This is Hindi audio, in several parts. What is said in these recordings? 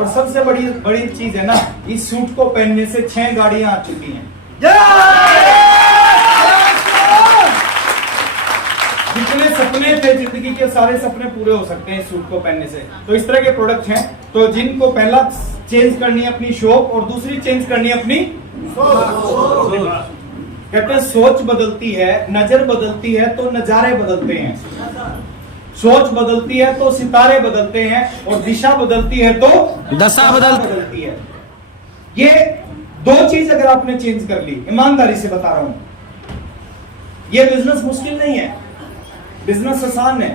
और सबसे बड़ी बड़ी चीज है ना, इस सूट को पहनने से 6 गाड़ियां आ चुकी हैं। जितने सपने थे जिंदगी के, सारे सपने पूरे हो सकते हैं इस सूट को पहनने से। तो इस तरह के प्रोडक्ट हैं, तो जिनको पहला चेंज करनी है अपनी शॉप और दूसरी चेंज करनी है अपनी सोच। कहते हैं सोच बदलती है, नजर बदलती है तो नजारे बदलते हैं। सोच बदलती है तो सितारे बदलते हैं, और दिशा बदलती है तो दशा बदलती है। ये 2 चीज अगर आपने चेंज कर ली, ईमानदारी से बता रहा हूं, ये बिजनेस मुश्किल नहीं है, बिजनेस आसान है।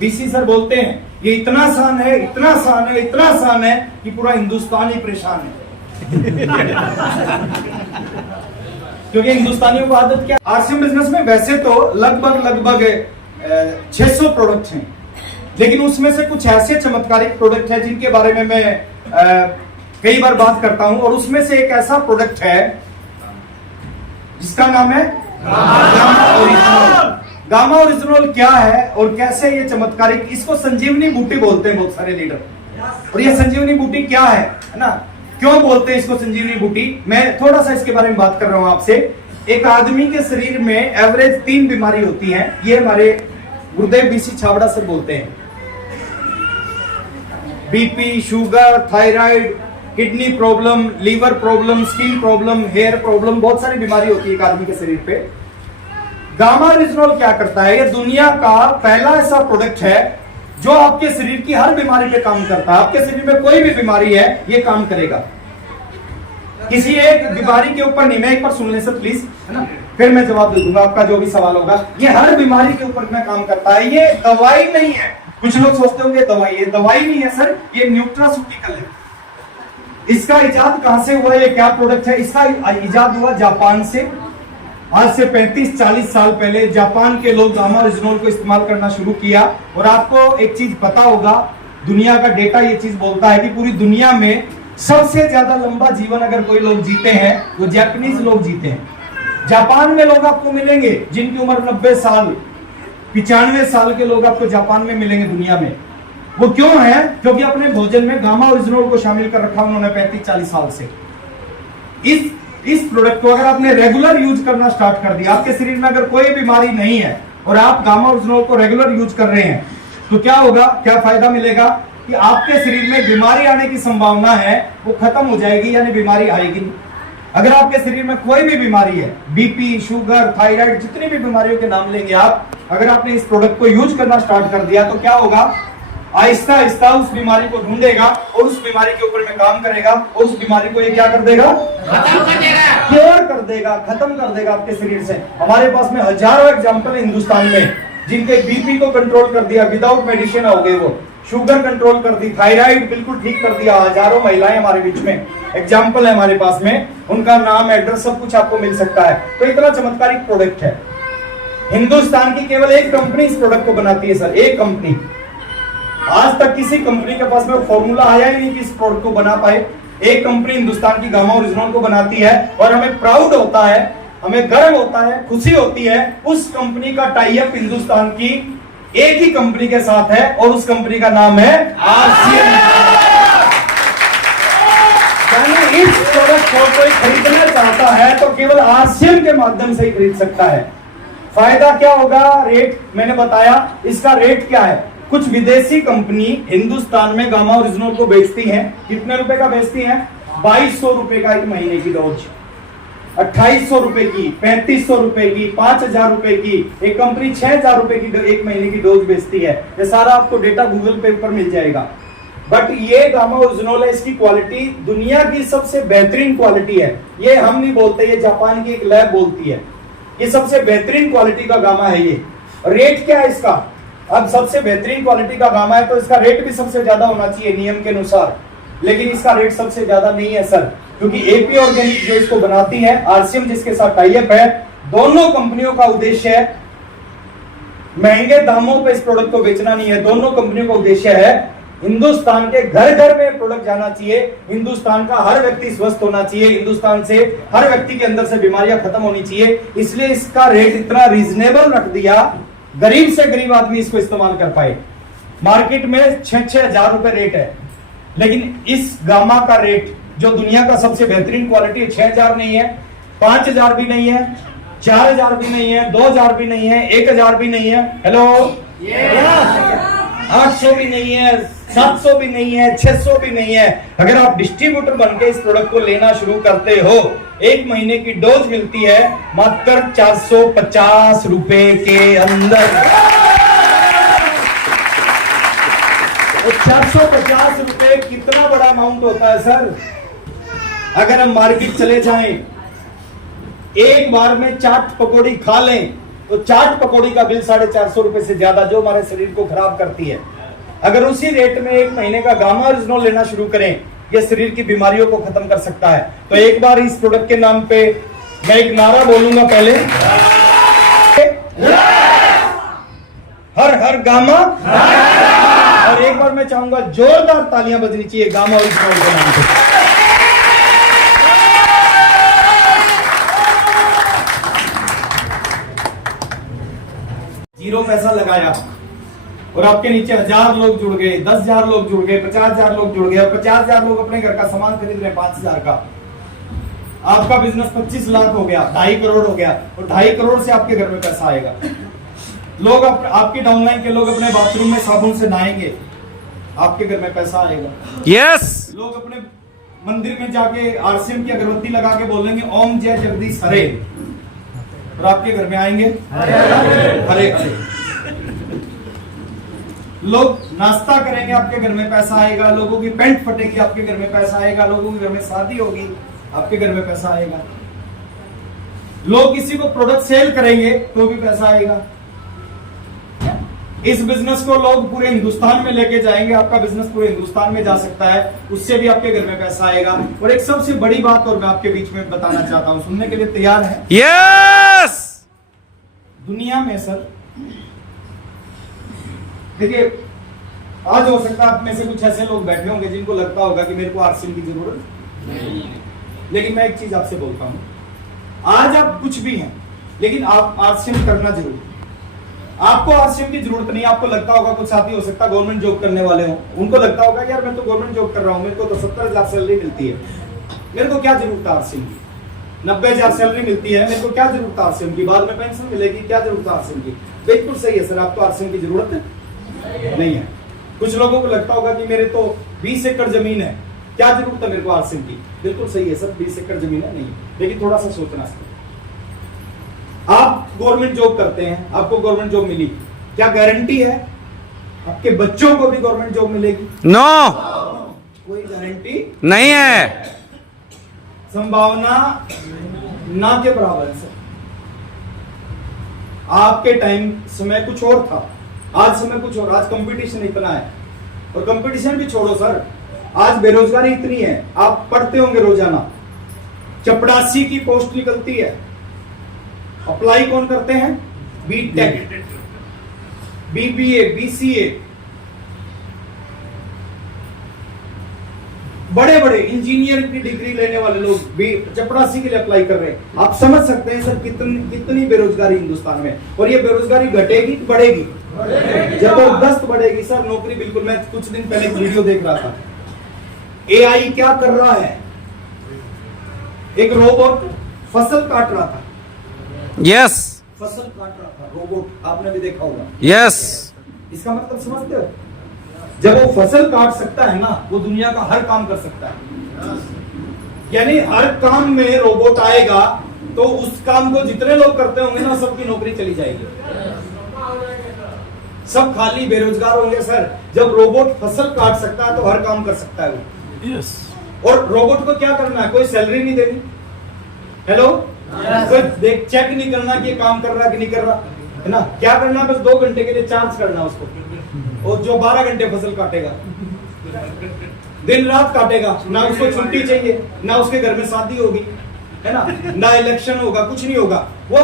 डीसी सर बोलते हैं ये इतना आसान है, इतना आसान है, इतना आसान है कि पूरा हिंदुस्तान ही परेशान है। क्योंकि हिंदुस्तानियों को आदत क्या, आरसीएम बिजनेस में वैसे तो लगभग 600 प्रोडक्ट हैं, लेकिन उसमें से कुछ ऐसे चमत्कारिक प्रोडक्ट हैं जिनके बारे में मैं कई बार बात करता हूं, और उसमें से एक ऐसा प्रोडक्ट है जिसका नाम है गामा ओरिजिनल। गामा ओरिजिनल क्या है और कैसे ये चमत्कारिक, इसको संजीवनी बूटी बोलते हैं बहुत सारे लीडर। और ये संजीवनी बूटी क्या है ना, क्यों बोलते हैं इसको संजीवनी बूटी, मैं थोड़ा सा इसके बारे में बात कर रहा हूं आपसे। एक आदमी के शरीर में एवरेज 3 बीमारी होती है, ये हमारे गुरुदेव बीसी छाबड़ा से बोलते हैं। BP, sugar, thyroid, kidney problem, liver problem, skin problem, hair problem, बहुत सारी बीमारी होती है एक आदमी के शरीर पे। गामा ओरिजिनल क्या करता है, ये दुनिया का पहला ऐसा प्रोडक्ट है जो आपके शरीर की हर बीमारी पे काम करता है। आपके शरीर में कोई भी बीमारी है ये काम करेगा, किसी एक बीमारी के ऊपर नहीं। मैं एक बार सुन ले सर प्लीज, है ना, फिर मैं जवाब दे दूंगा आपका जो भी सवाल होगा। ये हर बीमारी के ऊपर में काम करता है, ये दवाई नहीं है। कुछ लोग सोचते होंगे दवाई, ये दवाई नहीं है सर, ये न्यूट्रास्यूटिकल है। इसका इजाद कहां से हुआ, ये क्या प्रोडक्ट है, इसका इजाद हुआ जापान से। आज से 35-40 साल पहले जापान के लोग गामा ओरिजिनल को इस्तेमाल करना शुरू किया। और आपको एक चीज पता होगा, दुनिया का डेटा ये चीज बोलता है कि पूरी दुनिया में सबसे ज्यादा लंबा जीवन अगर कोई लोग जीते हैं वो जापानीज लोग जीते हैं। जापान में लोग आपको मिलेंगे जिनकी उम्र 90 साल, 95 साल के लोग आपको जापान में मिलेंगे दुनिया में। वो क्यों है, क्योंकि अपने भोजन में गामा ओरिजिनल को शामिल कर रखा उन्होंने 35-40 साल से। इस प्रोडक्ट को अगर आपने रेगुलर यूज करना स्टार्ट कर दिया, आपके शरीर में अगर कोई बीमारी नहीं है और आप गामा ओरिजिनल को रेगुलर यूज कर रहे हैं, तो क्या होगा, क्या फायदा मिलेगा कि आपके शरीर में बीमारी आने की संभावना है वो खत्म हो जाएगी, यानी बीमारी आएगी नहीं। अगर आपके शरीर में कोई भी बीमारी है, बीपी, शुगर, थायराइड, जितनी भी बीमारियों के नाम लेंगे आप, अगर आपने इस प्रोडक्ट को यूज करना स्टार्ट कर दिया तो क्या होगा, आहिस्ता आहिस्ता उस बीमारी को ढूंढेगा और उस बीमारी के ऊपर में काम करेगा, और उस बीमारी को ये क्या कर देगा, क्योर कर देगा, खत्म कर देगा आपके शरीर से। हमारे पास में हजारों एग्जांपल है हिंदुस्तान में, जिनके बीपी को कंट्रोल कर दिया, विदाउट मेडिसिन हो गए, वो शुगर कंट्रोल कर दी, थायराइड बिल्कुल ठीक कर दिया। हजारों महिलाएं हमारे बीच में एग्जांपल है हमारे पास में, उनका नाम, एड्रेस, सब कुछ आपको मिल सकता है। तो इतना चमत्कारिक प्रोडक्ट है। हिंदुस्तान की केवल एक कंपनी इस प्रोडक्ट को बनाती है सर, एक कंपनी। आज तक किसी कंपनी के पास में फॉर्मूला आया ही नहीं कि इस प्रोडक्ट को बना पाए। एक कंपनी हिंदुस्तान की गामा ओरिजिनल को बनाती है, और हमें प्राउड होता है, हमें गर्व होता है, खुशी होती है। उस कंपनी का टाई अप हिंदुस्तान की एक ही कंपनी के साथ है, और उस कंपनी का नाम है आरसीएम। यानी इस प्रोडक्ट को कोई खरीदना चाहता है तो केवल आरसीएम के माध्यम से ही खरीद सकता है। फायदा क्या होगा, रेट मैंने बताया, इसका रेट क्या है। कुछ विदेशी कंपनी हिंदुस्तान में गामा ओरिजिनल को बेचती हैं, कितने रुपए का बेचती हैं, 2200 रुपए का एक महीने की डोज, 2800 रुपए की, 3500 रुपए की, 5000 रुपए की। एक कंपनी 6000 रुपए की एक महीने की डोज बेचती है। ये सारा आपको डेटा गूगल पे ऊपर मिल जाएगा। बट ये गामा ओरिजिनल है, इसकी क्वालिटी दुनिया की सबसे बेहतरीन क्वालिटी है। ये हम नहीं बोलते, ये जापान की एक लैब बोलती है। ये सबसे बेहतरीन क्वालिटी का गामा है। ये रेट क्या है इसका, अब सबसे बेहतरीन क्वालिटी का गामा है तो इसका रेट भी सबसे ज्यादा होना चाहिए नियम के अनुसार, लेकिन इसका रेट सबसे ज्यादा नहीं है सर, क्योंकि एपी ऑर्गेनिक जो इसको बनाती है, आरसीएम जिसके साथ टाई अप है, दोनों कंपनियों का उद्देश्य है महंगे दामों पे इस प्रोडक्ट को बेचना नहीं है। दोनों कंपनियों का उद्देश्य है हिंदुस्तान के घर घर में प्रोडक्ट जाना चाहिए, हिंदुस्तान का हर व्यक्ति स्वस्थ होना चाहिए, हिंदुस्तान से हर व्यक्ति के अंदर से बीमारियां खत्म होनी चाहिए। इसलिए इसका रेट इतना रीजनेबल रख दिया, गरीब से गरीब आदमी इसको इस्तेमाल कर पाए। मार्केट में 6-6 हजार रुपए रेट है, लेकिन इस गामा का रेट जो दुनिया का सबसे बेहतरीन क्वालिटी है, 6,000 नहीं है, 5,000 भी नहीं है, 4,000 भी नहीं है, 2,000 भी नहीं है, 1,000 भी नहीं है, हेलो, 800 भी नहीं है, 700 भी नहीं है, 600 भी नहीं है। अगर आप डिस्ट्रीब्यूटर बनके इस प्रोडक्ट को लेना शुरू करते हो, 1 महीने की डोज मिलती है मात्र 450 रुपए के अंदर। तो 450 रुपए कितना बड़ा अमाउंट होता है सर। अगर हम मार्केट चले जाएं, एक बार में चाट पकौड़ी खा लें, तो चाट पकौड़ी का बिल 450 रुपए से ज्यादा, जो हमारे शरीर को खराब करती है। अगर उसी रेट में 1 महीने का गामा ओरिजिनल लेना शुरू करें, यह शरीर की बीमारियों को खत्म कर सकता है। तो एक बार इस प्रोडक्ट के नाम पे मैं एक नारा बोलूंगा पहले, हर हर गामा, और एक बार मैं चाहूंगा जोरदार तालियां बजनी चाहिए गामा ओरिजिनल के नाम पे। जीरो पैसा लगाया और आपके नीचे 1,000 लोग जुड़ गए, 10,000 लोग जुड़ गए, 50,000 लोग जुड़ गए, और 50,000 लोग अपने घर का सामान खरीद रहे हैं 5,000 का। आपका बिजनेस 25 लाख हो गया, 2.5 करोड़ हो गया, और 2.5 करोड़ से आपके घर में पैसा आएगा। लोग आपकी डाउनलाइन के लोग अपने बाथरूम में साबुन से नहाएंगे, आपके घर में पैसा आएगा। यस। लोग अपने मंदिर में जाके आरसीएम की अगरबत्ती लगा के बोलेंगे ओम जय जगदीश हरे, और आपके घर में आएंगे हरे हरे। लोग नाश्ता करेंगे, आपके घर में पैसा आएगा। लोगों की पेंट फटेगी, आपके घर में पैसा आएगा। लोगों के घर में शादी होगी, आपके घर में पैसा आएगा। लोग किसी को प्रोडक्ट सेल करेंगे तो भी पैसा आएगा। इस बिजनेस को लोग पूरे हिंदुस्तान में लेके जाएंगे, आपका बिजनेस पूरे हिंदुस्तान में जा सकता है, उससे भी आपके घर में पैसा आएगा। और एक सबसे बड़ी बात और मैं आपके बीच में बताना चाहता हूं, सुनने के लिए तैयार है? यस। दुनिया में सर देखिए, आज हो सकता है आप में से कुछ ऐसे लोग बैठे होंगे जिनको लगता होगा कि मेरे को आरसीएम की जरूरत नहीं है। लेकिन मैं एक चीज आपसे बोलता हूं, आज आप कुछ भी हैं, लेकिन आप आरसीएम करना जरूर। आपको आरसीएम की जरूरत नहीं। आपको लगता होगा, कुछ साथी हो सकता है गवर्नमेंट जॉब करने वाले हो, उनको लगता होगा यार मैं तो गवर्नमेंट जॉब कर रहा हूं, मेरे को तो 70,000 सैलरी मिलती है, मेरे को क्या जरूरत है आरसीएम की। 90,000 सैलरी मिलती है, मेरे को क्या जरूरत है आरसीएम की, बाद में पेंशन मिलेगी, क्या जरूरत है आरसीएम की। बिल्कुल सही है सर, आपको आरसीएम की जरूरत नहीं है। कुछ लोगों को लगता होगा कि मेरे तो 20 एकड़ जमीन है, क्या जरूरत है मेरे को आरसीएम की। बिल्कुल सही है सर, 20 एकड़ जमीन है, नहीं, लेकिन थोड़ा सा सोचना है। आप गवर्नमेंट जॉब करते हैं, आपको गवर्नमेंट जॉब मिली, क्या गारंटी है आपके बच्चों को भी गवर्नमेंट जॉब मिलेगी? नो, कोई गारंटी नहीं है। संभावना ना के बराबर है। आपके टाइम समय कुछ और था, आज समय कुछ और। आज कंपटीशन इतना है, और कंपटीशन भी छोड़ो सर, आज बेरोजगारी इतनी है। आप पढ़ते होंगे रोजाना, चपरासी की पोस्ट निकलती है, अप्लाई कौन करते हैं? बीटेक, बीबीए, बीसीए, बड़े बड़े इंजीनियर की डिग्री लेने वाले लोग भी चपरासी के लिए अप्लाई कर रहे हैं। आप समझ सकते हैं सर कितनी बेरोजगारी हिंदुस्तान में, और ये बेरोजगारी घटेगी बढ़ेगी? जबरदस्त बढ़ेगी सर। नौकरी बिल्कुल, मैं कुछ दिन पहले एक वीडियो देख रहा था, एआई क्या कर रहा है, एक रोबोट फसल काट रहा था। यस। फसल काट रहा था रोबोट, आपने भी देखा होगा। यस। इसका मतलब समझते हो? जब वो फसल काट सकता है ना, वो दुनिया का हर काम कर सकता है। यानी हर काम में रोबोट आएगा तो उस काम को जितने लोग करते होंगे ना, सबकी नौकरी चली जाएगी, सब खाली बेरोजगार होंगे सर। जब रोबोट फसल काट सकता है तो हर काम कर सकता है वो। यस। और रोबोट को क्या करना है? कोई सैलरी नहीं देनी, हेलो, कोई देख चेक नहीं करना कि ये काम कर रहा कि नहीं कर रहा, है ना। क्या करना है? बस 2 घंटे के लिए चार्ज करना उसको, और जो 12 घंटे फसल काटेगा, दिन रात काटेगा, ना उसको छुट्टी चाहिए, ना उसके घर में शादी होगी, है ना, ना इलेक्शन होगा, कुछ नहीं होगा। वो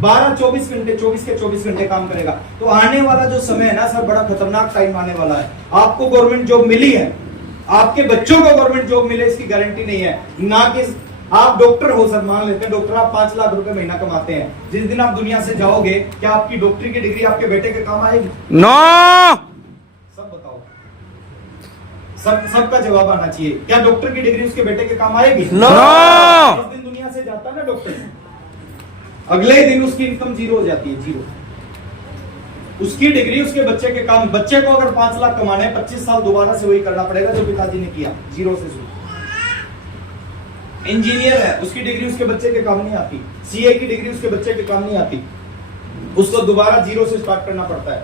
12-24 घंटे, 24 के 24 घंटे काम करेगा। तो आने वाला जो समय है ना सर, बड़ा खतरनाक टाइम आने वाला है। आपको गवर्नमेंट जॉब मिली है, आपके बच्चों को गवर्नमेंट जॉब मिले इसकी गारंटी नहीं है। ना कि आप डॉक्टर हो सर, मान लेते हैं डॉक्टर आप 5 लाख रुपए महीना कमाते हैं, जिस दिन आप दुनिया से जाओगे, क्या आपकी डॉक्टरी की डिग्री आपके बेटे के काम आएगी? नो। सब बताओ, सबका जवाब आना चाहिए। क्या डॉक्टर की डिग्री उसके बेटे के काम आएगी? नो। जिस दिन दुनिया से जाता है ना डॉक्टर, अगले ही दिन उसकी इनकम जीरो हो जाती है, जीरो। उसकी डिग्री उसके बच्चे के काम। बच्चे को अगर 5 लाख कमाने हैं, 25 साल दोबारा से वही करना पड़ेगा जो पिताजी ने किया, जीरो से शुरू। इंजीनियर है, उसकी डिग्री उसके बच्चे के काम नहीं आती। सीए की डिग्री उसके बच्चे के काम नहीं आती, उसको दोबारा जीरो से स्टार्ट करना पड़ता है।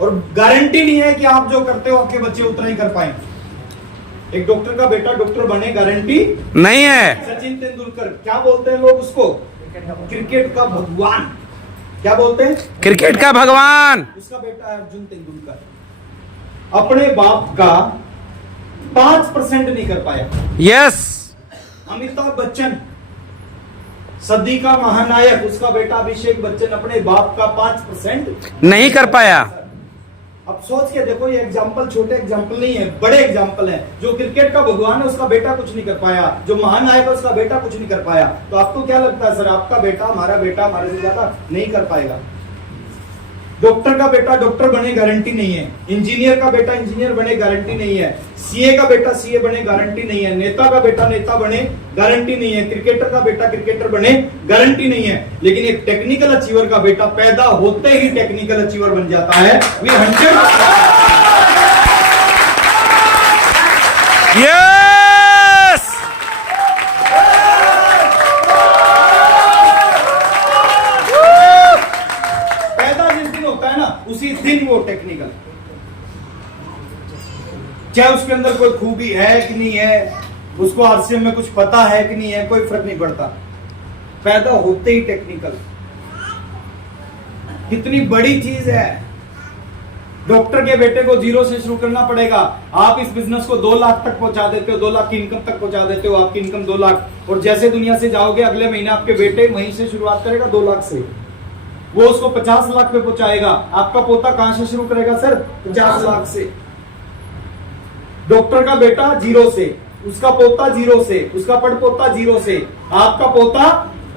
और गारंटी नहीं है कि आप जो करते हो आपके बच्चे उतना ही कर पाए। एक डॉक्टर का बेटा डॉक्टर बने, गारंटी नहीं है। सचिन तेंदुलकर, क्या बोलते हैं लोग उसको? क्रिकेट का भगवान। क्या बोलते हैं? क्रिकेट का भगवान। उसका बेटा है अर्जुन तेंदुलकर, अपने बाप का 5% नहीं कर पाया। यस। अमिताभ बच्चन, सदी का महानायक, उसका बेटा अभिषेक बच्चन अपने बाप का 5% नहीं कर पाया। अब सोच के देखो, ये एग्जाम्पल छोटे एग्जाम्पल नहीं है, बड़े एग्जाम्पल है। जो क्रिकेट का भगवान है उसका बेटा कुछ नहीं कर पाया, जो महानायक है उसका बेटा कुछ नहीं कर पाया। तो आपको क्या लगता है सर, आपका बेटा हमारे से ज्यादा नहीं कर पाएगा? डॉक्टर का बेटा डॉक्टर बने, गारंटी नहीं है। इंजीनियर का बेटा इंजीनियर बने, गारंटी नहीं है। सीए का बेटा सीए बने, गारंटी नहीं है। नेता का बेटा नेता बने, गारंटी नहीं है। क्रिकेटर का बेटा क्रिकेटर बने, गारंटी नहीं है। लेकिन एक टेक्निकल अचीवर का बेटा पैदा होते ही टेक्निकल अचीवर बन जाता है। वी 100%। यस। पैदा जिस दिन होता है ना, उसी दिन वो टेक्निकल, चाहे उसके अंदर कोई खूबी है कि नहीं है, उसको आरसीएम में कुछ पता है कि नहीं है, कोई फर्क नहीं पड़ता। पैदा होते ही टेक्निकल। कितनी बड़ी चीज है। डॉक्टर के बेटे को जीरो से शुरू करना पड़ेगा। आप इस बिजनेस को 2 लाख तक पहुंचा देते हो, 2 लाख की इनकम तक पहुंचा देते हो, आपकी इनकम 2 लाख। और जैसे दुनिया से जाओगे, अगले महीने आपके बेटे वहीं से शुरुआत करेगा 2 लाख से, वो उसको 50 लाख पे पहुंचाएगा। आपका पोता कहां से शुरू करेगा सर? 50 लाख से। डॉक्टर का बेटा जीरो से, उसका पोता जीरो से, उसका पड़पोता जीरो से, आपका पोता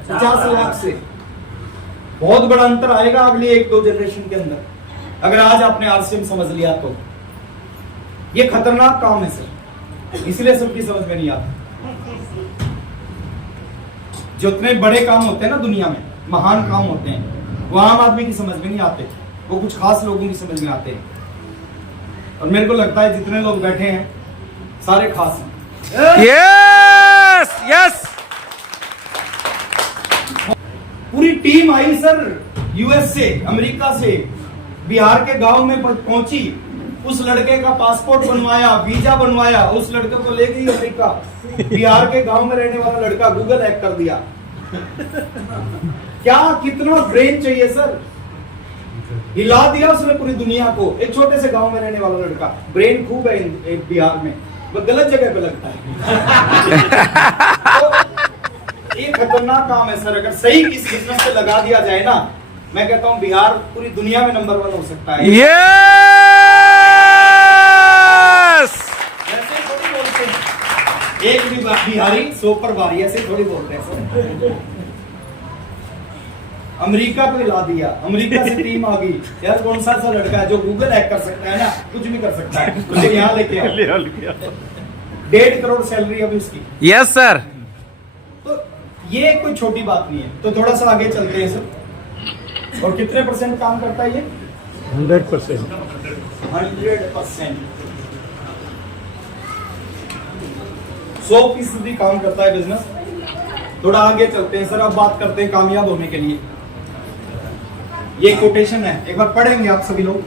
50 लाख से। बहुत बड़ा अंतर आएगा अगली 1-2 जनरेशन के अंदर, अगर आज आपने आरसीएम समझ लिया तो। ये खतरनाक काम है सर, इसलिए सबकी समझ में नहीं आता। जितने बड़े काम होते हैं ना दुनिया में, महान काम होते हैं, वो आम आदमी की समझ में नहीं आते, वो कुछ खास लोगों की समझ में आते हैं। और मेरे को लगता है जितने लोग बैठे हैं सारे खास हैं। Yes yes. पूरी टीम आई सर यूएस से, अमेरिका से, बिहार के गांव में पहुंची, उस लड़के का पासपोर्ट बनवाया, वीजा बनवाया, उस लड़के को ले गई अमेरिका। बिहार के गांव में रहने वाला लड़का गूगल हैक कर दिया। क्या कितना ब्रेन चाहिए सर, हिला दिया उसने पूरी दुनिया को। एक छोटे से गांव में रहने वाला लड़का, ब्रेन खूब है बिहार में, वो गलत जगह पे लगता है। तो ये खतरनाक काम है सर, अगर सही इस बिजनेस पे लगा दिया जाए ना, मैं कहता हूं बिहार पूरी दुनिया में नंबर 1 हो सकता है। यस। ऐसे थोड़ी बोलते हैं, एक भी बिहारी 100 पर भारी, ऐसे थोड़ी बोलते हैं सर। अमेरिका को हिला दिया, अमेरिका से टीम आ गई। यार कौन सा लड़का है जो गूगल हैक कर सकता है ना, कुछ भी कर सकता है, उसे यहाँ लेके आओ। 1.5 करोड़ सैलरी अभी उसकी। Yes sir. तो ये कोई छोटी बात नहीं है। तो थोड़ा सा आगे चलते हैं सर। और कितने % काम करता है ये? 100%। 100%, 100% काम करता है बिजनेस। थोड़ा आगे चलते हैं सर, अब बात करते हैं कामयाब होने के लिए। ये कोटेशन है, एक बार पढ़ेंगे आप सभी लोग।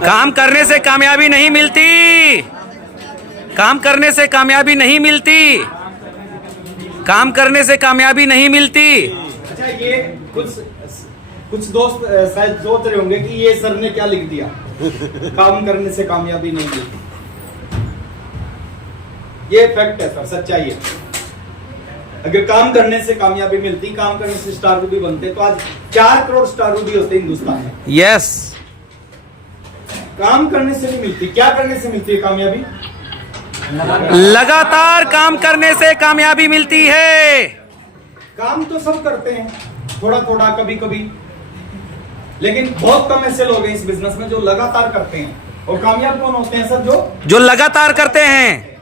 काम करने से कामयाबी नहीं मिलती, काम करने से कामयाबी नहीं मिलती, काम करने से कामयाबी नहीं मिलती। अच्छा, ये कुछ दोस्त शायद सोच रहे होंगे कि ये सर ने क्या लिख दिया, काम करने से कामयाबी नहीं मिलती। ये फैक्ट है सर, सच्चाई है। अगर काम करने से कामयाबी मिलती, काम करने से स्टार रूबी बनते, तो आज 4 करोड़ स्टार रूबी होते हिंदुस्तान में। यस। काम करने से नहीं मिलती, क्या करने से मिलती है कामयाबी? लगातार काम करने से कामयाबी मिलती है। काम तो सब करते हैं, थोड़ा कभी कभी, लेकिन बहुत कम ऐसे लोग हैं इस बिजनेस में जो लगातार करते हैं। और कामयाब कौन होते हैं सर? जो लगातार करते हैं।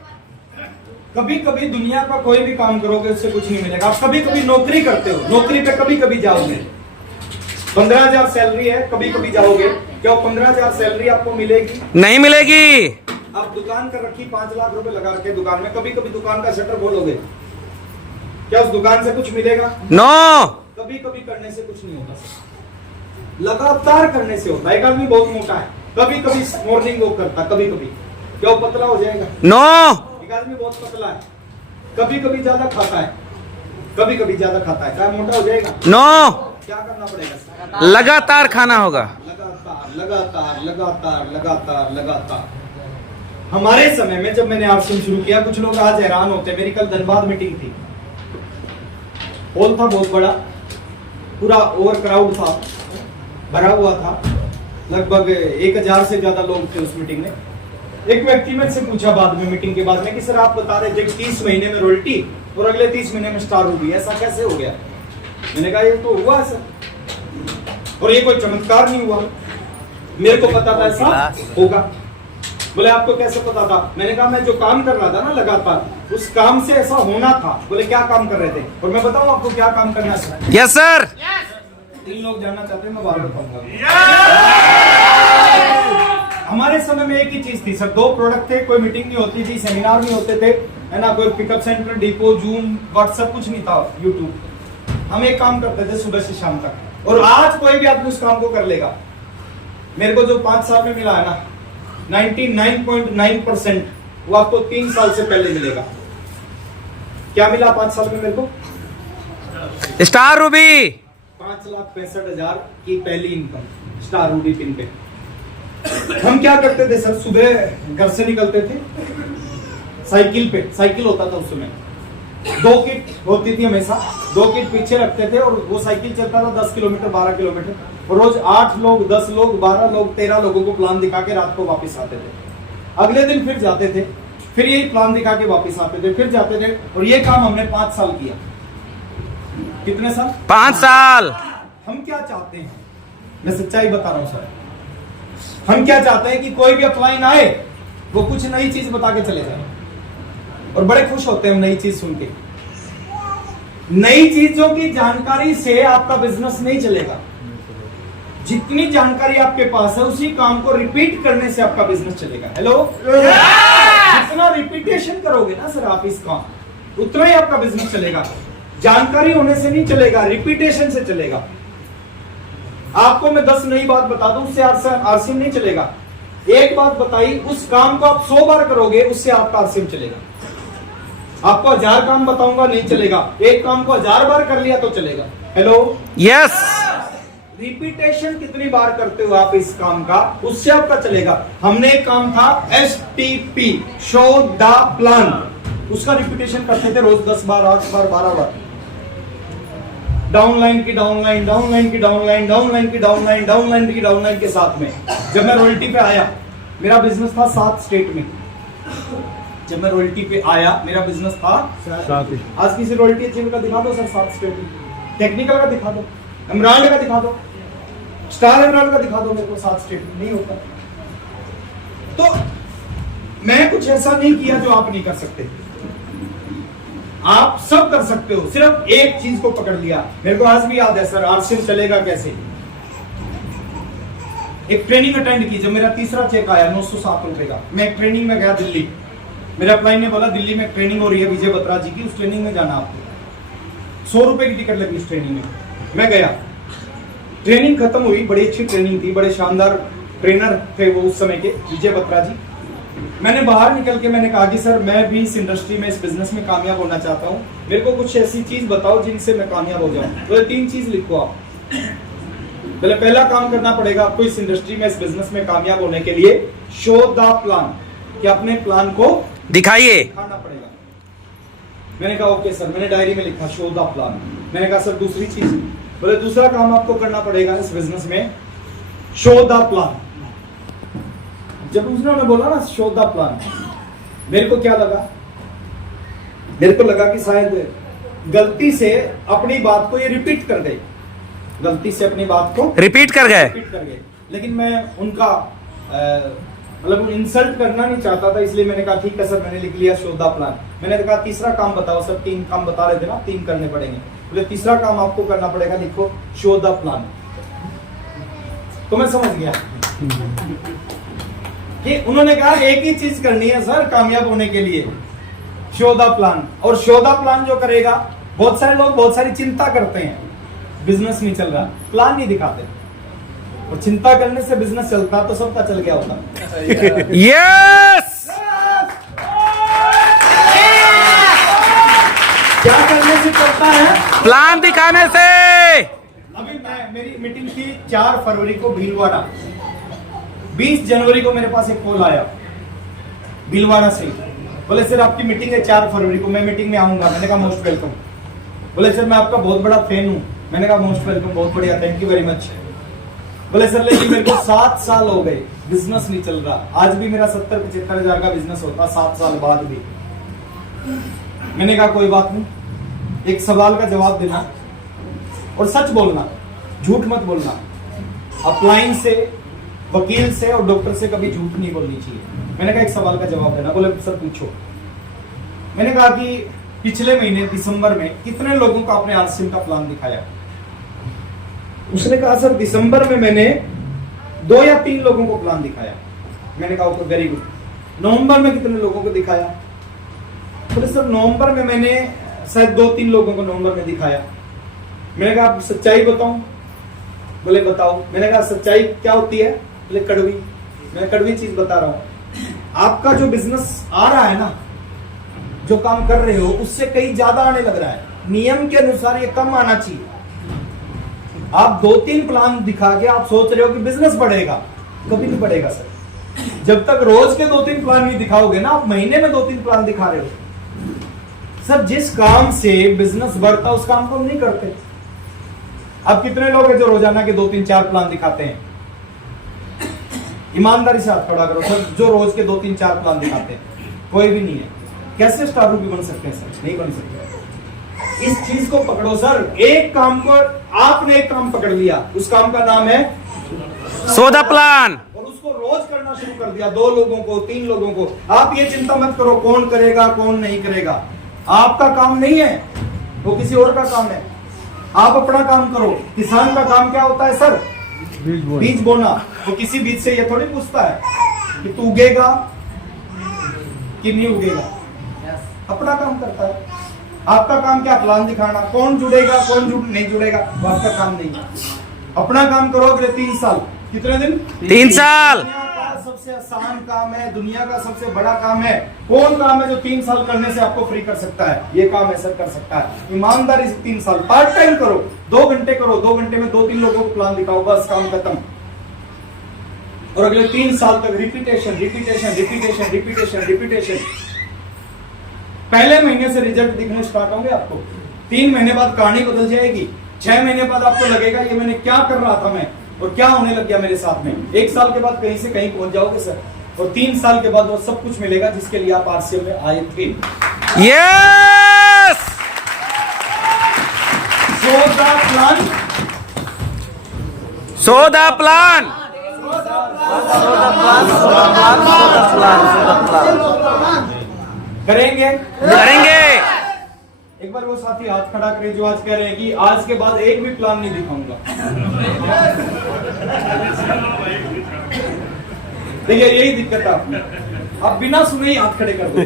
कभी कभी दुनिया का कोई भी काम करोगे उससे कुछ नहीं मिलेगा। आप कभी कभी नौकरी करते हो, नौकरी पे कभी कभी जाओगे, 15,000 सैलरी है, कभी कभी जाओगे, क्या 15,000 सैलरी आपको मिलेगी? नहीं मिलेगी। आप दुकान कर रखी 5 लाख रुपए लगा रखे दुकान में, कभी कभी दुकान का शटर खोलोगे, क्या उस दुकान से कुछ मिलेगा? नो। कभी कभी करने से कुछ नहीं होता सर, लगातार करने से होता है। एक आदमी बहुत मोटा है, कभी कभी मॉर्निंग वॉक करता, कभी कभी, क्या वो पतला हो जाएगा? नो। एक आदमी बहुत पतला है, कभी कभी ज्यादा खाता है, कभी कभी ज्यादा खाता है, क्या मोटा हो जाएगा? नो। क्या करना पड़ेगा? लगातार खाना होगा। लगातार लगातार लगातार लगातार लगातार। हमारे समय में जब मैंने आरसीएम शुरू किया, कुछ लोग आज हैरान होते हैं, मेरी कल धनबाद मीटिंग थी, हॉल था बहुत बड़ा, पूरा ओवर क्राउड था, भरा हुआ था, लगभग 1000 से ज्यादा लोग थे उस मीटिंग में। एक व्यक्ति ने से पूछा बाद में, मीटिंग के बाद में, कि सर आप बता रहे थे 30 महीने में रॉयल्टी और अगले 30 महीने में स्टार रूबी, ऐसा कैसे हो गया? मैंने कहा ये तो हुआ सर, और ये कोई चमत्कार नहीं हुआ, मेरे को पता था ऐसा होगा। बोले आपको कैसे पता था? मैंने कहा मैं जो काम कर रहा था ना लगातार, उस काम से ऐसा होना था। बोले क्या काम कर रहे थे? और मैं बताऊं आपको क्या काम करना है? Yes sir. 3 लोग जानना चाहते हैं, मैं बार बताऊंगा। हमारे समय में एक ही चीज थी सर, 2 प्रोडक्ट थे, कोई मीटिंग नहीं होती थी, सेमिनार नहीं होते थे, है ना, कोई pickup centre, depot, zoom, WhatsApp कुछ नहीं था, यूट्यूब। हम एक काम करते थे सुबह से शाम तक, और आज कोई भी आदमी उस काम को कर लेगा। मेरे को जो 5 साल में मिला है ना, 99.9%, वो आपको 3 साल से पहले मिलेगा। क्या मिला 5 साल में मेरे को? Star Ruby. 5,65,000 की पहली इनकम स्टार रूबी पिन पे। हम क्या करते थे सर, सुबह घर से निकलते थे साइकिल पे, साइकिल होता था उस समय, 2 किट होती थी हमेशा, 2 किट पीछे रखते थे, और वो साइकिल चलता था 10 किलोमीटर 12 किलोमीटर, और रोज 8 लोग 10 लोग 12 लोग 13 लोगों को प्लान दिखा के रात को वापस आते थे। अगले दिन फिर जाते थे, फिर यही प्लान दिखा के वापस आते थे, फिर जाते थे, और ये काम हमने 5 साल किया। कितने साल? 5 साल। हम क्या चाहते हैं, मैं सच्चाई बता रहा हूं सर, हम क्या चाहते हैं कि कोई भी अपलाइन आए, वो कुछ नई चीज बता के चले जाए, और बड़े खुश होते हैं हम नई चीज सुन के। नई चीजों की जानकारी से आपका बिजनेस नहीं चलेगा। जितनी जानकारी आपके पास है, उसी काम को रिपीट करने से आपका बिजनेस चलेगा। हेलो, जितना रिपीटेशन करोगे ना सर आप इस काम, उतना ही आपका बिजनेस चलेगा। जानकारी होने से नहीं चलेगा, रिपीटेशन से चलेगा। आपको मैं 10 नई बात बता दूं, उससे आरसीएम नहीं चलेगा। एक बात बताई, उस काम को आप 100 बार करोगे, उससे आपका आरसीएम चलेगा। आपको 1000 काम बताऊंगा, नहीं चलेगा। एक काम को 1000 बार कर लिया तो चलेगा। Hello, yes. रिपीटेशन कितनी बार करते हो आप इस काम का, उससे आपका चलेगा। हमने एक काम था STP, शो द प्लान, उसका रिपीटेशन करते थे रोज 10 बार, 8 बार, 12 बार। डाउनलाइन की डाउनलाइन, डाउनलाइन की डाउनलाइन, डाउनलाइन की डाउनलाइन, डाउनलाइन की डाउनलाइन के साथ में जब मैं रॉयल्टी पे आया, मेरा बिजनेस था 7 स्टेट में। जब मैं रॉयल्टी पे आया, मेरा बिजनेस था 7। आज किसी रॉयल्टी अचीवर का दिखा दो सर 7 स्टेट में, टेक्निकल का दिखा दो, एमराल्ड का दिखा दो, स्टार एमराल्ड का दिखा दो, मेरे को 7 स्टेट में नहीं होता। तो मैं कुछ ऐसा नहीं किया जो आप नहीं कर सकते, आप सब कर सकते हो। सिर्फ एक चीज को पकड़ लिया। मेरे को आज भी याद है सर, आरसीएम चलेगा कैसे। एक ट्रेनिंग अटेंड की, जब मेरा तीसरा चेक आया 907 रुपए का, मैं एक ट्रेनिंग में गया दिल्ली। मेरा अपलाइन ने बोला दिल्ली में ट्रेनिंग हो रही है विजय बत्रा जी की, उस ट्रेनिंग में जाना आपको। 100 रुपए की टिकट लगी उस ट्रेनिंग में। मैं गया, ट्रेनिंग खत्म हुई, बड़ी अच्छी ट्रेनिंग थी, बड़े शानदार ट्रेनर थे वो उस समय के, विजय बत्रा जी। मैंने बाहर निकल के मैंने कहा कि सर मैं भी इस इंडस्ट्री में, इस बिजनेस में कामयाब होना चाहता हूँ, मेरे को कुछ ऐसी चीज बताओ जिनसे मैं कामयाब हो जाऊं। तो 3 चीज लिखो आप। पहले पहला काम करना पड़ेगा आपको इस इंडस्ट्री में, इस बिजनेस में कामयाब होने के लिए, शो द प्लान, कि अपने प्लान को दिखाइए, दिखाना पड़ेगा। मैंने कहा ओके सर, मैंने डायरी में लिखा शो द प्लान। मैंने कहा सर दूसरी चीज, बोले दूसरा काम आपको करना पड़ेगा इस बिजनेस में, शो द प्लान। जब उन्होंने बोला ना शो द प्लान, मेरे को क्या लगा, मेरे को लगा कि शायद गलती से अपनी बात को ये रिपीट कर गए, गलती से अपनी बात को रिपीट कर गए। लेकिन मैं उनका मतलब इंसल्ट करना नहीं चाहता था, इसलिए मैंने कहा ठीक है सर, मैंने लिख लिया शो द प्लान। मैंने कहा तीसरा काम बताओ सर, 3 काम बता रहे थे ना, 3 करने पड़ेंगे। बोले तीसरा काम आपको करना पड़ेगा, लिखो शो द प्लान। तो मैं समझ गया कि उन्होंने कहा एक ही चीज करनी है सर कामयाब होने के लिए, शो द प्लान। और शो द प्लान जो करेगा, बहुत सारे लोग बहुत सारी चिंता करते हैं, बिजनेस नहीं चल रहा, प्लान नहीं दिखाते, और चिंता करने से बिजनेस चलता तो सबका चल गया होता। यस, क्या करने से चलता है? प्लान दिखाने से। अभी मेरी मीटिंग थी 4 फरवरी को भीलवाड़ा। 20 जनवरी को मेरे पास एक कॉल आया भीलवाड़ा से। बोले सर आपकी मीटिंग है 4 फरवरी को, मैं मीटिंग में आऊंगा। मैंने कहा मोस्ट वेलकम। बोले सर मैं आपका बहुत बड़ा फैन हूँ। मैंने कहा मोस्ट वेलकम, बहुत बढ़िया, थैंक यू वेरी मच। बोले सर लेकिन मेरे को 7 साल हो गए, बिजनेस नहीं चल रहा। आज भी मेरा 70-75 हजार का बिजनेस होता 7 साल बाद भी। मैंने कहा कोई बात नहीं, एक सवाल का जवाब देना और सच बोलना, झूठ मत बोलना। अपलाइन से, वकील से और डॉक्टर से कभी झूठ नहीं बोलनी चाहिए। मैंने कहा एक सवाल का जवाब देना। बोले सर पूछो। मैंने कहा कि पिछले महीने दिसंबर में कितने लोगों को आपने आरसीएम का प्लान दिखाया? उसने कहा सर दिसंबर में मैंने 2 या 3 लोगों को प्लान दिखाया। मैंने कहा ओके वेरी गुड। नवंबर में कितने लोगों को दिखाया? बोले सर नवंबर में मैंने शायद 2-3 लोगों को नवंबर में दिखाया। मैंने कहा आप सच्चाई बताऊं? बोले बताओ। मैंने कहा सच्चाई क्या होती है? बोले कड़वी। मैं कड़वी चीज बता रहा हूं, आपका जो बिजनेस आ रहा है ना, जो काम कर रहे हो उससे कहीं ज्यादा आने लग रहा है। नियम के अनुसार ये कम आना चाहिए। आप 2-3 प्लान दिखा के आप सोच रहे हो कि बिजनेस बढ़ेगा, कभी नहीं बढ़ेगा सर। जब तक रोज के 2-3 प्लान नहीं दिखाओगे ना, आप महीने में 2-3 प्लान दिखा रहे हो सर। जिस काम से बिजनेस बढ़ता उस काम को हम नहीं करते। अब कितने लोग हैं जो रोजाना के 2-3-4 प्लान दिखाते हैं? ईमानदारी से हाथ खड़ा करो सर, जो रोज के 2-3-4 प्लान दिखाते हैं। कोई भी नहीं है। कैसे स्टार भी बन सकते हैं सर? नहीं बन सकते। इस चीज को पकड़ो सर। एक काम को आपने एक काम पकड़ लिया, उस काम का नाम है सो द प्लान, और उसको रोज करना शुरू कर दिया, 2 लोगों को, 3 लोगों को। आप ये चिंता मत करो कौन करेगा कौन नहीं करेगा, आपका काम नहीं है, वो किसी और का काम है। आप अपना काम करो। किसान का काम क्या होता है सर? बीज बोना। वो किसी बीज से ये थोड़ी पूछता है कि तू उगेगा कि नहीं उगेगा, अपना काम करता है। आपका काम क्या? प्लान दिखाना। कौन जुड़ेगा कौन नहीं जुड़ेगा वो आपका काम नहीं है। अपना काम करो अगले 3 साल। कितने दिन? 3 साल। दुनिया का सबसे आसान काम है, दुनिया का सबसे बड़ा काम है। कौन काम है जो 3 साल करने से आपको फ्री कर सकता है? ये काम ऐसा कर सकता है। ईमानदारी से 3 साल पार्ट टाइम करो, 2 घंटे करो, 2 घंटे में 2-3 लोगों को प्लान दिखाओ, बस काम खत्म। और अगले 3 साल तक repetition repetition repetition repetition repetition. पहले महीने से रिजल्ट दिखने स्टार्ट होंगे आपको। 3 महीने बाद कहानी बदल जाएगी। 6 महीने बाद आपको लगेगा ये मैंने क्या कर रहा था मैं, और क्या होने लग गया मेरे साथ में। 1 साल के बाद कहीं से कहीं पहुंच जाओगे सर। और 3 साल के बाद वो सब कुछ मिलेगा जिसके लिए आप आरसीएम में आए थे। Yes, so the plan, so the plan, करेंगे करेंगे। एक बार वो साथी हाथ खड़ा करे जो आज कह रहे हैं कि आज के बाद एक भी प्लान नहीं दिखाऊंगा। देखिए यही दिक्कत है आपकी, आप बिना सुने ही हाथ खड़े कर दो।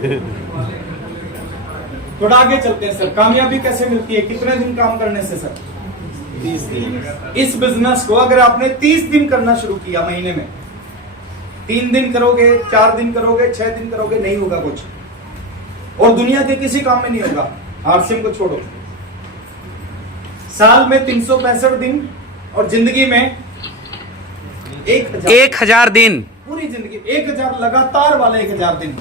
थोड़ा आगे चलते हैं सर। कामयाबी कैसे मिलती है? कितने दिन काम करने से सर? 30 दिन। इस बिजनेस को अगर आपने 30 दिन करना शुरू किया महीने में, 3 दिन करोगे, 4 दिन करोगे, 6 दिन करोगे, नहीं होगा कुछ। और दुनिया के किसी काम में नहीं होगा। आरसीएम को छोड़ो। साल में 365 दिन और जिंदगी में 1000 दिन, पूरी जिंदगी 1000 लगातार वाले 1000 दिन।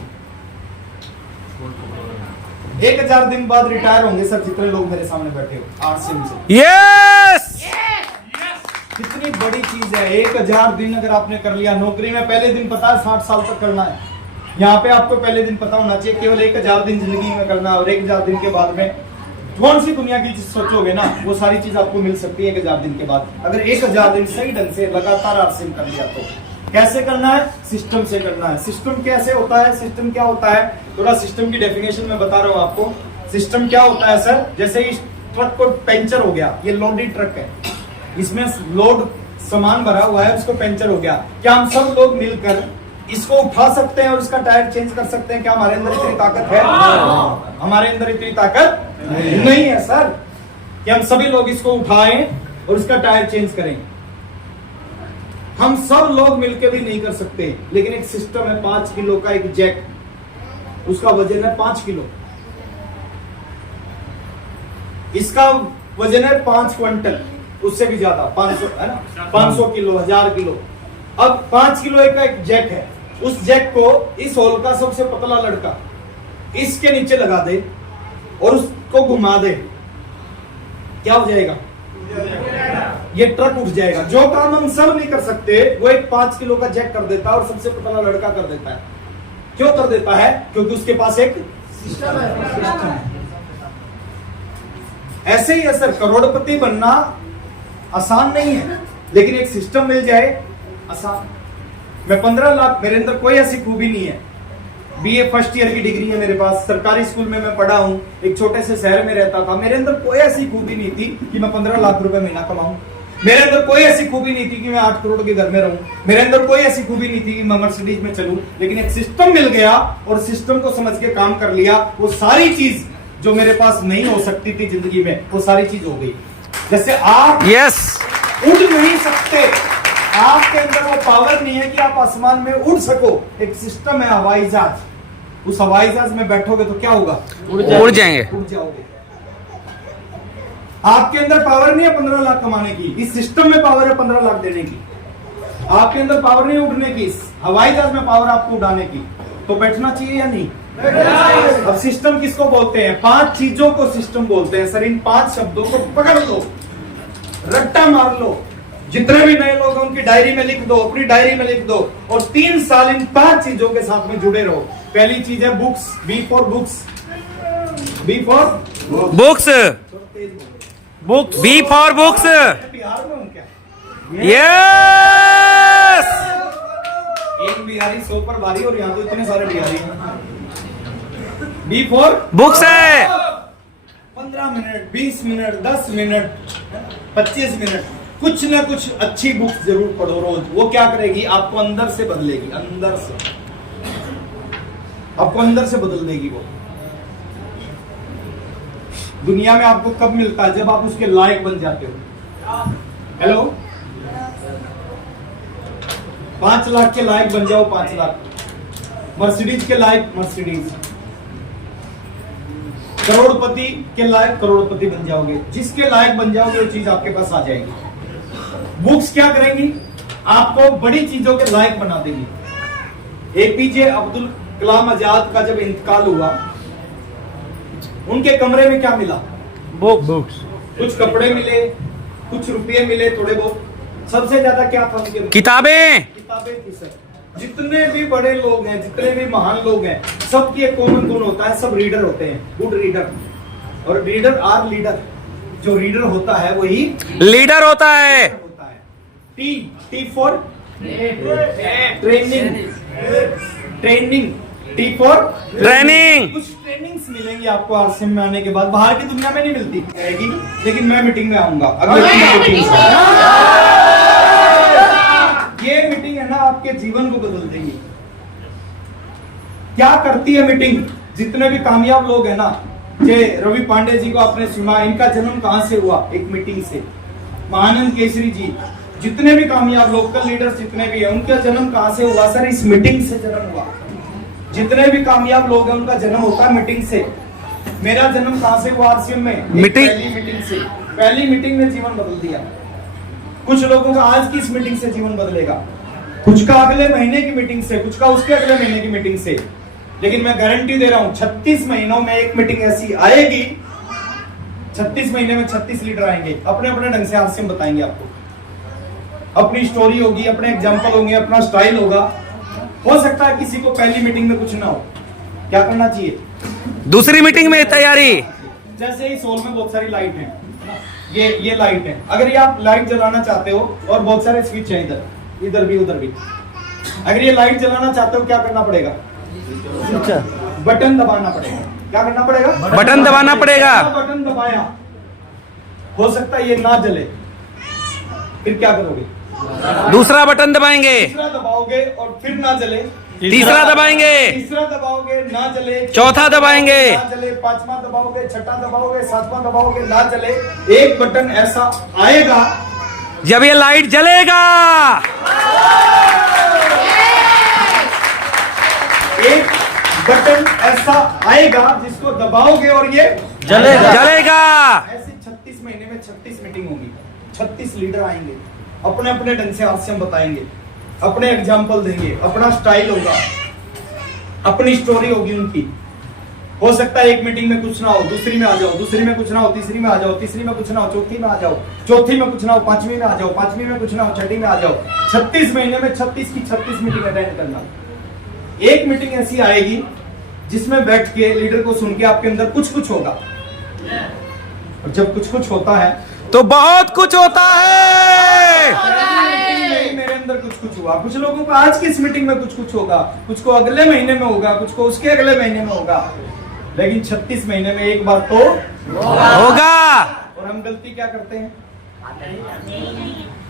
1000 दिन बाद रिटायर होंगे सर जितने लोग मेरे सामने बैठे हो आरसीएम से। यस, कितनी बड़ी चीज है 1000 दिन अगर आपने कर लिया। नौकरी में पहले दिन पता है 60 साल तक करना है। यहाँ पे आपको पहले दिन पता होना चाहिए केवल 1000 दिन जिंदगी में करना है। और 1000 दिन के बाद में कौन सी दुनिया की चीज सोचोगे ना, वो सारी चीज आपको मिल सकती है 1000 दिन के बाद। अगर 1000 दिन सही ढंग से लगातार आरसीएम कर लिया तो कैसे करना है? सिस्टम से करना है। सिस्टम कैसे होता है? सिस्टम क्या होता है? थोड़ा सिस्टम की डेफिनेशन मैं बता रहा हूं आपको। सिस्टम क्या होता है सर? जैसे इस ट्रक को पंचर हो गया, ये लोडेड ट्रक है, इसमें लोड सामान भरा हुआ है, उसको पंचर हो गया, क्या हम सब लोग मिलकर इसको उठा सकते हैं और इसका टायर चेंज कर सकते हैं? क्या हमारे अंदर इतनी ताकत है? हमारे अंदर इतनी ताकत नहीं है सर कि हम सभी लोग इसको उठाएं और इसका टायर चेंज करें। हम सब लोग मिलकर भी नहीं कर सकते, लेकिन एक सिस्टम है, 5 किलो का एक जैक, उसका वजन है 5 किलो, इसका वजन है 5 क्विंटल, उससे भी ज्यादा, 500 है ना, 500 किलो, 1000 किलो। अब 5 किलो का एक जैक है, उस जैक को इस होल का सबसे पतला लड़का इसके नीचे लगा दे और उसको घुमा दे, क्या हो जाएगा? ये ट्रक उठ जाएगा। जो काम हम सब नहीं कर सकते वो एक 5 किलो का जैक कर देता है और सबसे पतला लड़का कर देता है। क्यों कर देता है? क्योंकि उसके पास एक सिस्टम है। ऐसे ही है सर, करोड़पति बनना आसान नहीं है, लेकिन एक सिस्टम मिल जाए आसान। मैं 15 लाख, मेरे अंदर कोई ऐसी खूबी नहीं है, बीए फर्स्ट ईयर की डिग्री है मेरे पास, सरकारी स्कूल में मैं पढ़ा हूं, एक छोटे से शहर में रहता था, मेरे अंदर कोई ऐसी खूबी नहीं थी कि मैं 15 लाख रुपए महीना कमाऊं। मेरे अंदर कोई ऐसी खूबी नहीं थी कि मैं 8 करोड़ के घर में रहूं। मेरे अंदर कोई ऐसी खूबी नहीं थी कि मैं मर्सिडीज में चलूं, लेकिन एक सिस्टम मिल गया और सिस्टम को समझ के काम कर लिया, वो सारी चीज जो मेरे पास नहीं हो सकती थी जिंदगी में, वो सारी चीज हो गई। जैसे आप उड़ नहीं सकते, आपके अंदर वो पावर नहीं है कि आप आसमान में उड़ सको, एक सिस्टम है हवाई जहाज, उस हवाई जहाज में बैठोगे तो क्या होगा? उड़ जाएंगे, उड़ जाओगे। आपके अंदर पावर नहीं है 15 लाख कमाने की, इस सिस्टम में पावर है 15 लाख देने की। आपके अंदर पावर नहीं उड़ने की, इस हवाई जहाज में पावर आपको उड़ाने की, तो बैठना चाहिए या नहीं? अब सिस्टम किसको बोलते हैं? 5 चीजों को सिस्टम बोलते हैं सर। इन 5 शब्दों को पकड़ लो, रट्टा मार लो, जितने भी नए लोग हैं उनकी डायरी में लिख दो, अपनी डायरी में लिख दो, और 3 साल इन 5 चीजों के साथ में जुड़े रहो। पहली चीज है books, B for books, B for books, books, B for books. Bihar में हूँ क्या? यस, एक बिहारी 100 पर भारी, और यहाँ तो इतने सारे बिहारी हैं। बी फॉर बुक्स है। 15 मिनट, 20 मिनट, 10 मिनट, 25 मिनट, कुछ ना कुछ अच्छी बुक जरूर पढ़ो रोज। वो क्या करेगी? आपको अंदर से बदलेगी, अंदर से आपको अंदर से बदल देगी। वो दुनिया में आपको कब मिलता है? जब आप उसके लायक बन जाते हो। हेलो, 5 लाख के लायक बन जाओ, 5 लाख। मर्सिडीज के लायक मर्सिडीज, करोड़पति के लायक करोड़पति बन जाओगे। जिसके लायक बन जाओगे वो चीज आपके पास आ जाएगी। बुक्स क्या करेंगी? आपको बड़ी चीजों के लायक बना देगी। एपीजे अब्दुल कलाम आजाद का जब इंतकाल हुआ, उनके कमरे में क्या मिला? बुक्स। कुछ कपड़े मिले, कुछ रुपये मिले, थोड़े बहुत। सबसे ज्यादा क्या था उनके? किताबें। किताबें थी सर। जितने भी बड़े लोग हैं, जितने भी महान लोग हैं, सबकी एक कॉमन गुण होता है, सब रीडर होते हैं, गुड रीडर। और रीडर आर लीडर, जो रीडर होता है वही लीडर होता है। T, T for training, training, T for training. कुछ ट्रेनिंग्स मिलेंगी आपको आरसीएम में आने के बाद, बाहर की दुनिया में नहीं मिलती रहेगी, लेकिन मैं मीटिंग में आऊंगा। अगले ये मीटिंग है ना, आपके जीवन को बदल देगी। क्या करती है मीटिंग? जितने भी कामयाब लोग हैं ना, जे रवि पांडे जी को आपने सुना, इनका जन्म कहां से हुआ? एक मीटिंग से। महानंद केसरी जी, जितने भी कामयाब लोकल लीडर्स जितने भी हैं, उनका जन्म कहां से हुआ? सर, इस मीटिंग से जन्म हुआ। जितने भी कामयाब लोग हैं उनका जन्म होता है मीटिंग से। मेरा जन्म कहां से हुआ? आरसीएम में, मीटिंग। पहली मीटिंग से। पहली मीटिंग ने जीवन बदल दिया। कुछ लोगों का आज की इस मीटिंग से जीवन बदलेगा, कुछ का अगले महीने की मीटिंग से, कुछ का उसके अगले महीने की मीटिंग से। लेकिन मैं गारंटी दे रहा हूं 36 महीनों में एक मीटिंग ऐसी आएगी, 36 महीने में 36 लीडर आएंगे, अपने अपने ढंग से आरसीएम बताएंगे आपको। अपनी स्टोरी होगी, अपने एग्जाम्पल होंगे, अपना स्टाइल होगा। हो सकता है किसी को पहली मीटिंग में कुछ ना हो, क्या करना चाहिए? दूसरी मीटिंग में तैयारी। जैसे इस हॉल में बहुत सारी लाइट है, ये लाइट है। अगर ये आप लाइट जलाना चाहते हो और बहुत सारे स्विच है, इधर भी उधर भी, अगर ये लाइट जलाना चाहते हो क्या करना पड़ेगा? बटन दबाना पड़ेगा। क्या करना पड़ेगा? बटन दबाना पड़ेगा। बटन दबाया, हो सकता है ये ना जले, फिर क्या करोगे? दूसरा बटन दबाएंगे, तीसरा दबाओगे और फिर ना जले, तीसरा दबाएंगे, तीसरा दबाओगे ना जले, चौथा दबाएंगे, ना जले, पांचवा दबाओगे, छठा दबाओगे, सातवां दबाओगे, ना जले। एक बटन ऐसा आएगा जब ये लाइट जलेगा। एक बटन ऐसा आएगा जिसको दबाओगे और ये जलेगा। ऐसे 36 महीने में 36 मीटिंग होगी, 36 लीडर आएंगे, अपने अपने ढंग से हास्यम बताएंगे, अपने एग्जाम्पल देंगे, अपना स्टाइल होगा, अपनी स्टोरी होगी उनकी। हो सकता है एक मीटिंग में कुछ ना हो, दूसरी में आ जाओ, दूसरी में कुछ ना हो, तीसरी में आ जाओ, तीसरी में कुछ ना हो, चौथी में आ जाओ, चौथी में कुछ ना हो, पांचवी में आ जाओ, पांचवी में कुछ ना हो, छठी में आ जाओ। 36 महीने में 36 की 36 मीटिंग अटेंड करना। एक मीटिंग ऐसी आएगी जिसमें बैठ के लीडर को सुन के आपके अंदर कुछ कुछ होगा, और जब कुछ कुछ होता है तो बहुत कुछ होता है। मेरे अंदर कुछ कुछ हुआ। कुछ लोगों को आज की इस मीटिंग में कुछ कुछ होगा, कुछ को अगले महीने में होगा, कुछ को उसके अगले महीने में होगा, लेकिन 36 महीने में एक बार तो होगा। और हम गलती क्या करते हैं?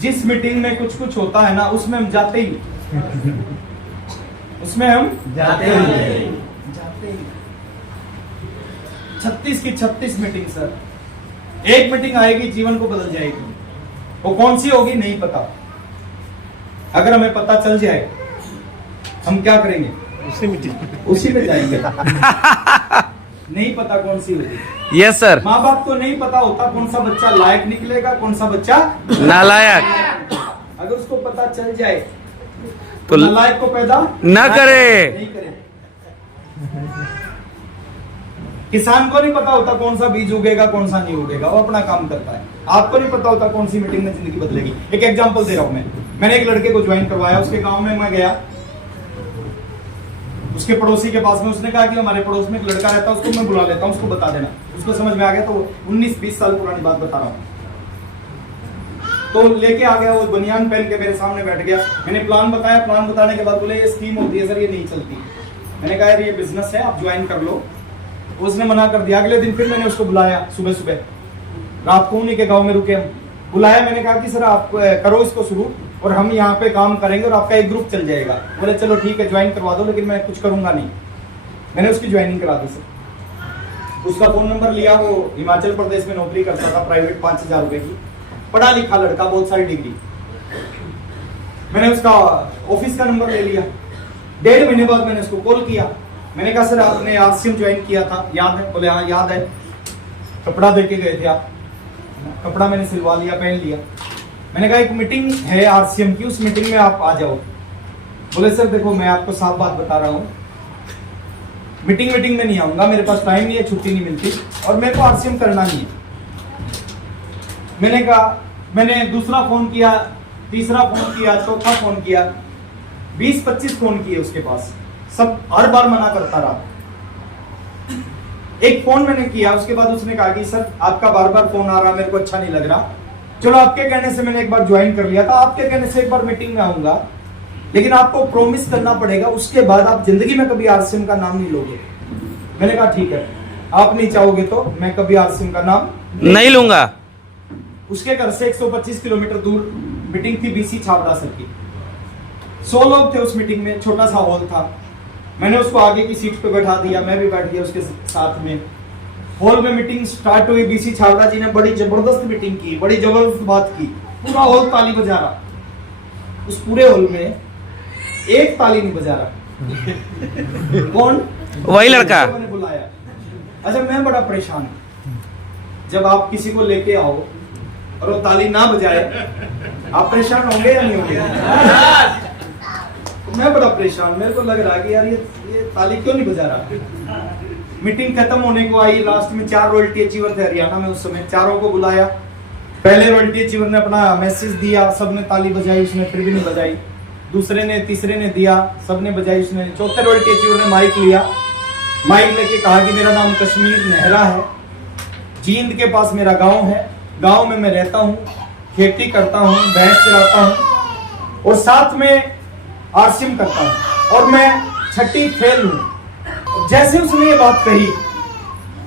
जिस मीटिंग में कुछ कुछ होता है ना, उसमें हम जाते ही, उसमें हम जाते ही। 36 की 36 मीटिंग सर। एक मीटिंग आएगी जीवन को बदल जाएगी, वो कौन सी होगी नहीं पता। अगर हमें पता चल जाए हम क्या करेंगे? उसी में जाएंगे। नहीं पता कौन सी होगी। Yes sir. माँ बाप को नहीं पता होता कौन सा बच्चा लायक निकलेगा, कौन सा बच्चा नालायक। अगर उसको पता चल जाए तो नालायक को पैदा न करे। नहीं करे। किसान को नहीं पता होता कौन सा बीज उगेगा, कौन सा नहीं उगेगा, वो अपना काम करता है। आपको नहीं पता होता कौन सी मीटिंग में जिंदगी बदलेगी। एक एग्जांपल दे रहा हूं मैंने एक लड़के को ज्वाइन करवाया, उसके गांव में मैं गया, उसके पड़ोसी के पास में, उसने कहा कि हमारे पड़ोस में एक लड़का रहता है, उसको मैं बुला लेता हूं, उसको बता देना। उसको समझ में आ गया, तो 19-20 साल पुरानी बात बता रहा हूं। तो लेके आ गया, वो बनियान पहन के मेरे सामने बैठ गया। मैंने प्लान बताया, प्लान बताने के बाद बोले ये स्कीम होती है सर, ये नहीं चलती। मैंने कहा यार ये बिजनेस है, आप ज्वाइन कर लो। उसने मना कर दिया। अगले दिन फिर मैंने उसको बुलाया, सुबह सुबह रात को उन्हीं के गांव में रुके हम। बुलाया, मैंने कहा कि सर आप करो इसको शुरू, और हम यहाँ पे काम करेंगे और आपका एक ग्रुप चल जाएगा। बोले चलो ठीक है ज्वाइन करवा दो, लेकिन मैं कुछ करूंगा नहीं। मैंने उसकी ज्वाइनिंग करा दी सर। उसका फोन नंबर लिया, वो हिमाचल प्रदेश में नौकरी करता था, प्राइवेट 5000 रुपए की, पढ़ा लिखा लड़का, बहुत सारी डिग्री। मैंने उसका ऑफिस का नंबर ले लिया। 1.5 महीने बाद मैंने उसको कॉल किया। मैंने कहा सर आपने आरसीएम ज्वाइन किया था, याद है? बोले हाँ याद है। कपड़ा दे के गए थे आप। कपड़ा मैंने सिलवा लिया, पहन लिया। मैंने कहा एक मीटिंग है आरसीएम की, उस मीटिंग में आप आ जाओ। बोले सर देखो मैं आपको साफ बात बता रहा हूँ, मीटिंग में नहीं आऊंगा, मेरे पास टाइम नहीं है, छुट्टी नहीं मिलती, और मेरे को आरसीएम करना नहीं है। मैंने कहा, मैंने दूसरा फोन किया, तीसरा फोन किया, चौथा फोन किया, 20-25 फोन किए उसके पास, सब हर बार मना करता रहा। एक फोन मैंने किया, उसके बाद उसने कहा कि सर आपका बार बार फोन आ रहा, मेरे को अच्छा नहीं लग रहा। चलो आपके कहने से मैंने एक बार ज्वाइन कर लिया था, आपके कहने से एक बार मीटिंग में आऊंगा, लेकिन आपको प्रॉमिस करना पड़ेगा उसके बाद आप जिंदगी में कभी आरसीएम का नाम नहीं लोगे। मैंने कहा ठीक है, आप नहीं चाहोगे तो मैं कभी आरसीएम का नाम नहीं लूंगा। उसके घर से 125 किलोमीटर दूर मीटिंग थी, बीसी छाबड़ा सर की। 100 लोग थे उस मीटिंग में, छोटा सा हॉल था। मैंने उसको आगे की सीट पे बैठा दिया, मैं भी बैठ गया उसके साथ में। हॉल में मीटिंग स्टार्ट हुई। बीसी छाबड़ा जी ने बड़ी जबरदस्त मीटिंग की, बड़ी जबरदस्त बात की, पूरा हॉल ताली बजा रहा। उस पूरे हॉल में एक ताली नहीं बजा रहा। कौन? वही लड़का। मैंने बुलाया। अच्छा मैं बड़ा परेशान हूं, जब आप किसी को लेके आओ और वो ताली ना बजाए, आप परेशान होंगे या नहीं होंगे? मैं बड़ा परेशान, मेरे को लग रहा है कि यार ये ताली क्यों नहीं बजा रहा। मीटिंग खत्म होने को आई, लास्ट में 4 रॉयल्टी अचीवर थे हरियाणा में उस समय, चारों को बुलाया। पहले रॉयल्टी अचीवर ने अपना मैसेज दिया, सबने ताली बजाई, उसने फिर भी नहीं बजाई। दूसरे ने, तीसरे ने दिया, सबने बजाई, उसने। चौथे रॉयल्टी अचीवर ने माइक लिया, माइक लेके कहा कि मेरा नाम कश्मीर नेहरा है, जींद के पास मेरा गाँव है, गाँव में मैं रहता हूँ, खेती करता हूँ, भैंस चराता हूँ, और साथ में आरसीएम करता हूं और मैं छठी फेल हूं। जैसे उसने ये बात कही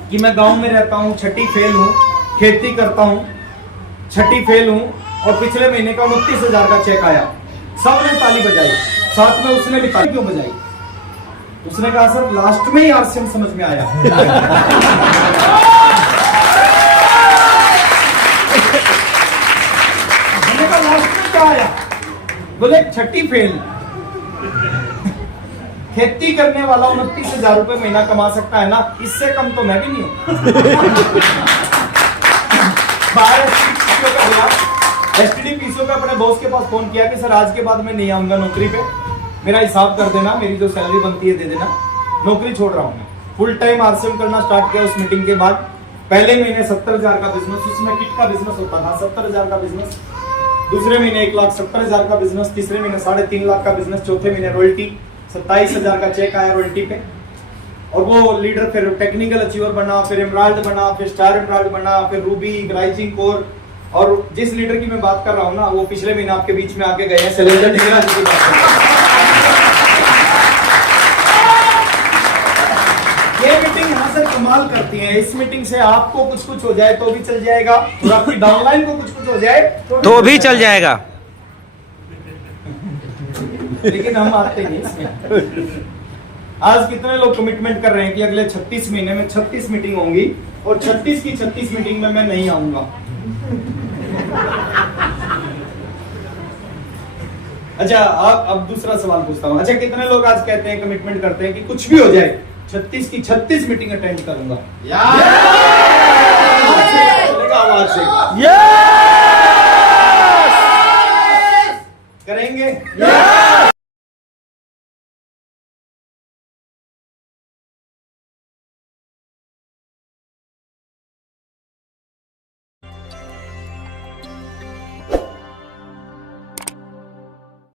कि मैं गांव में रहता हूं, छठी फेल हूं, खेती करता हूं, छठी फेल हूं, और पिछले महीने का 29,000 का चेक आया, सबने ताली बजाई, साथ में उसने भी ताली क्यों बजाई? उसने कहा सर लास्ट में ही आरसीएम समझ में आया। मैंने कहा लास्ट में क्या आया? बोले छठी फेल। खेती करने वाला 29,000 रुपए महीना कमा सकता है ना, इससे कम तो मैं भी नहीं हूं। एसटीडी पीसीओ का अपने बॉस के पास फोन किया कि सर आज के बाद मैं नहीं आऊंगा नौकरी पे, मेरा हिसाब कर देना, मेरी जो सैलरी बनती है दे देना, नौकरी छोड़ रहा हूं मैं। फुल टाइम आरसीएम करना स्टार्ट किया उस मीटिंग के बाद। पहले महीने 70,000 का बिजनेस, उसमें किट का बिजनेस होता था, 70,000 का बिजनेस। दूसरे महीने 1,70,000 का बिजनेस, तीसरे महीने 3.5 लाख का बिजनेस, चौथे महीने रॉयल्टी 27,000 का चेक आया रॉयल्टी पे। और वो लीडर फिर टेक्निकल अचीवर बना, फिर एमराल्ड बना, फिर स्टार एमराल्ड बना, फिर रूबी, राइजिंग कोर। और जिस लीडर की मैं बात कर रहा हूँ ना, वो पिछले महीने आपके बीच में आके गए हैं, शैलेंद्र ढेंगरा जी की बात कर रहा हूं। ये मीटिंग यहाँ से कमाल करती है। इस मीटिंग से आपको कुछ हो जाए तो भी चल जाएगा, और आपकी डाउनलाइन को कुछ हो जाए तो भी चल जाएगा। लेकिन हम आते नहीं इसमें। आज कितने लोग कमिटमेंट कर रहे हैं कि अगले 36 महीने में 36 मीटिंग होंगी, और 36 की 36 मीटिंग में मैं नहीं आऊंगा। अच्छा, अब दूसरा सवाल पूछता हूं। अच्छा, कितने लोग आज कहते हैं, कमिटमेंट करते हैं कि कुछ भी हो जाए 36 की 36 मीटिंग अटेंड करूंगा? चलेगा आवाज से? करेंगे?